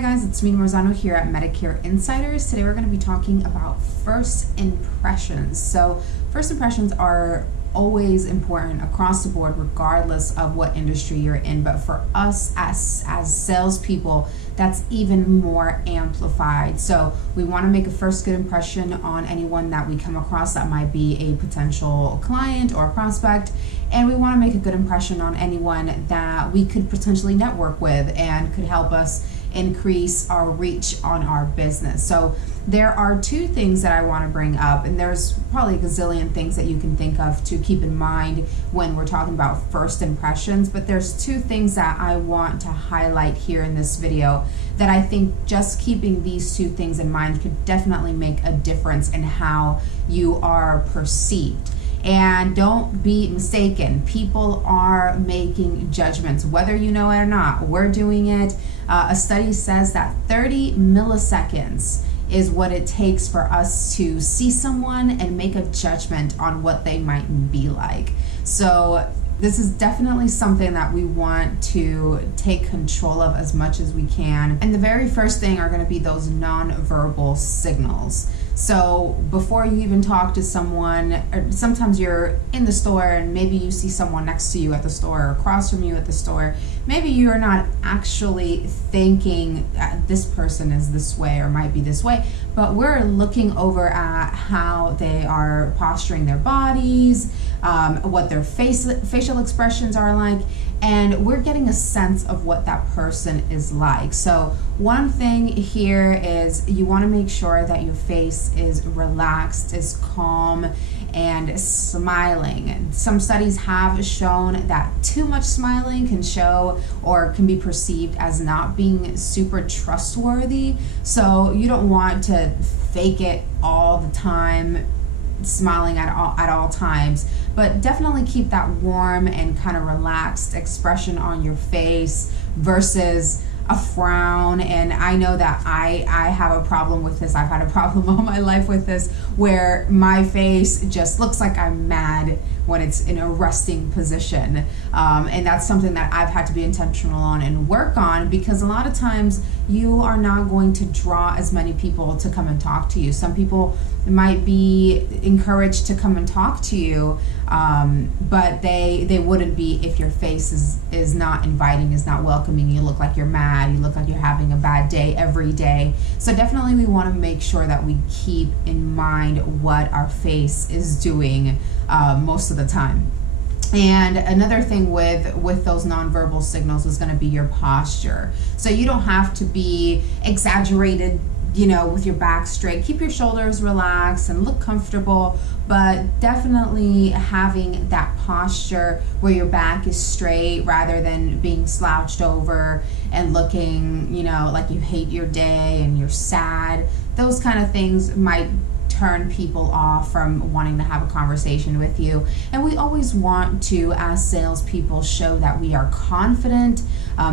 Hi guys, it's me Marzano here at Medicare Insiders. Today we're going to be talking about first impressions. So first impressions are always important across the board regardless of what industry you're in, but for us as salespeople, that's even more amplified. So we want to make a first good impression on anyone that we come across that might be a potential client or prospect, and we want to make a good impression on anyone that we could potentially network with and could help us increase our reach on our business. So there are two things that I want to bring up, and there's probably a gazillion things that you can think of to keep in mind when we're talking about first impressions, but there's two things that I want to highlight here in this video that I think just keeping these two things in mind could definitely make a difference in how you are perceived. And don't be mistaken, people are making judgments, whether you know it or not. We're doing it. A study says that 30 milliseconds is what it takes for us to see someone and make a judgment on what they might be like. So this is definitely something that we want to take control of as much as we can. And the very first thing are going to be those nonverbal signals. So before you even talk to someone, or sometimes you're in the store and maybe you see someone next to you at the store or across from you at the store. Maybe you're not actually thinking this person is this way or might be this way, but we're looking over at how they are posturing their bodies, what their facial expressions are like, and we're getting a sense of what that person is like. So one thing here is you want to make sure that your face is relaxed, is calm, and smiling. Some studies have shown that too much smiling can show or can be perceived as not being super trustworthy. So you don't want to fake it all the time, smiling at all times, but definitely keep that warm and kind of relaxed expression on your face versus a frown. And I know that I have a problem with this. I've had a problem all my life with this, where my face just looks like I'm mad when it's in a resting position. And that's something that I've had to be intentional on and work on, because a lot of times you are not going to draw as many people to come and talk to you. Some people might be encouraged to come and talk to you, but they wouldn't be if your face is not inviting, is not welcoming. You look like you're mad, you look like you're having a bad day every day. So definitely we want to make sure that we keep in mind what our face is doing most of the time. And another thing with those nonverbal signals is going to be your posture. So you don't have to be exaggerated, with your back straight. Keep your shoulders relaxed and look comfortable, but definitely having that posture where your back is straight rather than being slouched over and looking, like you hate your day and you're sad. Those kind of things might turn people off from wanting to have a conversation with you. And we always want to, as salespeople, show that we are confident,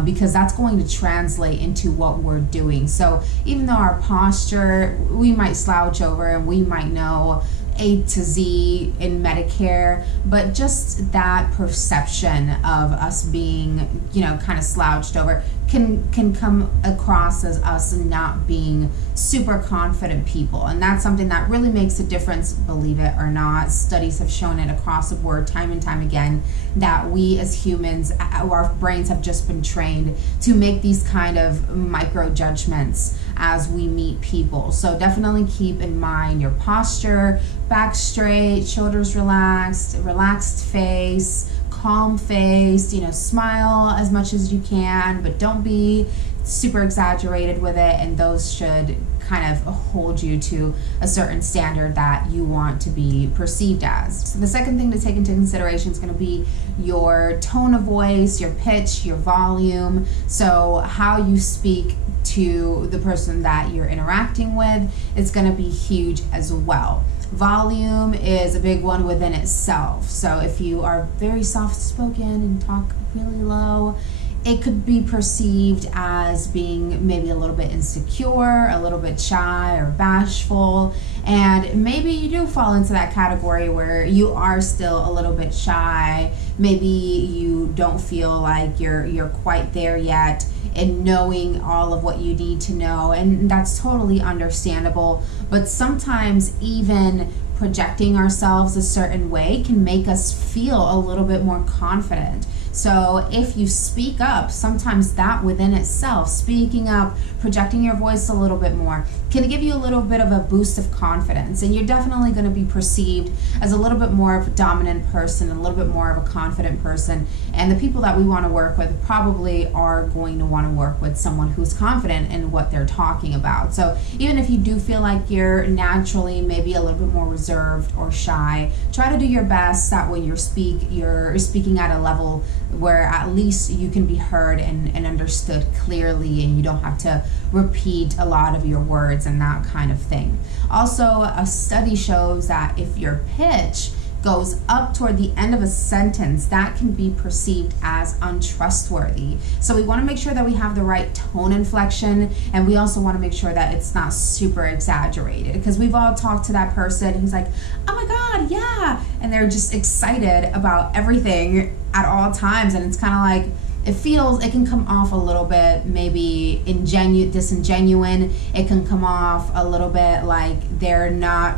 because that's going to translate into what we're doing. So even though our posture, we might slouch over and we might know A to Z in Medicare, but just that perception of us being, kind of slouched over can come across as us not being super confident people. And that's something that really makes a difference, believe it or not. Studies have shown it across the board time and time again that we as humans, our brains have just been trained to make these kind of micro judgments as we meet people. So definitely keep in mind your posture, back straight, shoulders relaxed, relaxed face, calm face, smile as much as you can, but don't be super exaggerated with it, and those should kind of hold you to a certain standard that you want to be perceived as. So the second thing to take into consideration is going to be your tone of voice, your pitch, your volume. So how you speak to the person that you're interacting with is going to be huge as well. Volume is a big one within itself. So if you are very soft-spoken and talk really low, it could be perceived as being maybe a little bit insecure, a little bit shy or bashful, and maybe you do fall into that category where you are still a little bit shy. Maybe you don't feel like you're quite there yet in knowing all of what you need to know, and that's totally understandable. But sometimes even projecting ourselves a certain way can make us feel a little bit more confident. So if you speak up, sometimes that within itself, speaking up, projecting your voice a little bit more, can give you a little bit of a boost of confidence. And you're definitely going to be perceived as a little bit more of a dominant person, a little bit more of a confident person. And the people that we want to work with probably are going to want to work with someone who's confident in what they're talking about. So even if you do feel like you're naturally maybe a little bit more reserved or shy, try to do your best that when you're speaking at a level where at least you can be heard and understood clearly, and you don't have to repeat a lot of your words and that kind of thing. Also, a study shows that if your pitch goes up toward the end of a sentence, that can be perceived as untrustworthy. So we want to make sure that we have the right tone inflection, and we also want to make sure that it's not super exaggerated, because we've all talked to that person who's like, oh my God, yeah, and they're just excited about everything at all times, and it's kind of like, it can come off a little bit maybe disingenuine. It can come off a little bit like they're not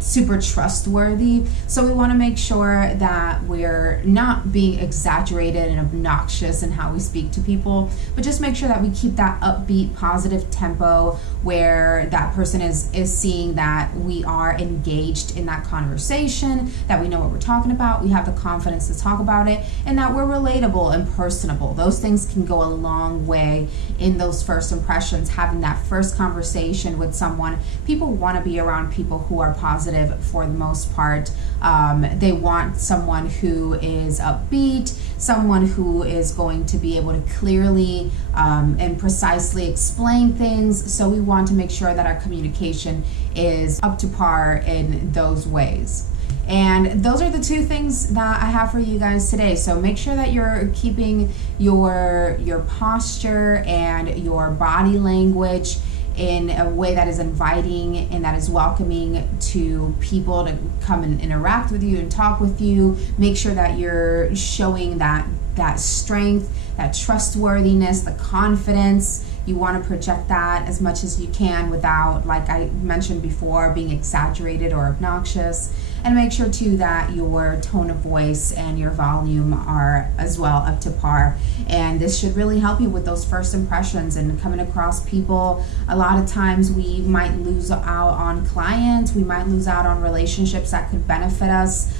super trustworthy. So we want to make sure that we're not being exaggerated and obnoxious in how we speak to people, but just make sure that we keep that upbeat, positive tempo where that person is seeing that we are engaged in that conversation, that we know what we're talking about, we have the confidence to talk about it, and that we're relatable and personable. Those things can go a long way in those first impressions, having that first conversation with someone. People want to be around people who are positive for the most part. They want someone who is upbeat, someone who is going to be able to clearly and precisely explain things. So we want to make sure that our communication is up to par in those ways. And those are the two things that I have for you guys today. So make sure that you're keeping your posture and your body language in a way that is inviting and that is welcoming to people to come and interact with you and talk with you. Make sure that you're showing that strength, that trustworthiness, the confidence. You want to project that as much as you can without, like I mentioned before, being exaggerated or obnoxious. And make sure too that your tone of voice and your volume are as well up to par. And this should really help you with those first impressions and coming across people. A lot of times we might lose out on clients, we might lose out on relationships that could benefit us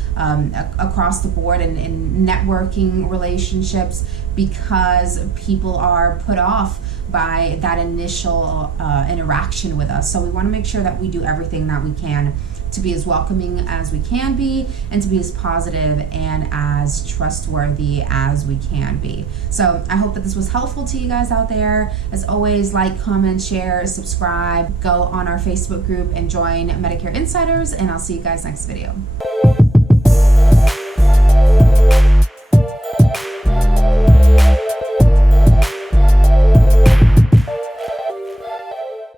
across the board in networking relationships, because people are put off by that initial interaction with us. So we want to make sure that we do everything that we can to be as welcoming as we can be, and to be as positive and as trustworthy as we can be. So I hope that this was helpful to you guys out there. As always, like, comment, share, subscribe, go on our Facebook group and join Medicare Insiders, and I'll see you guys next video.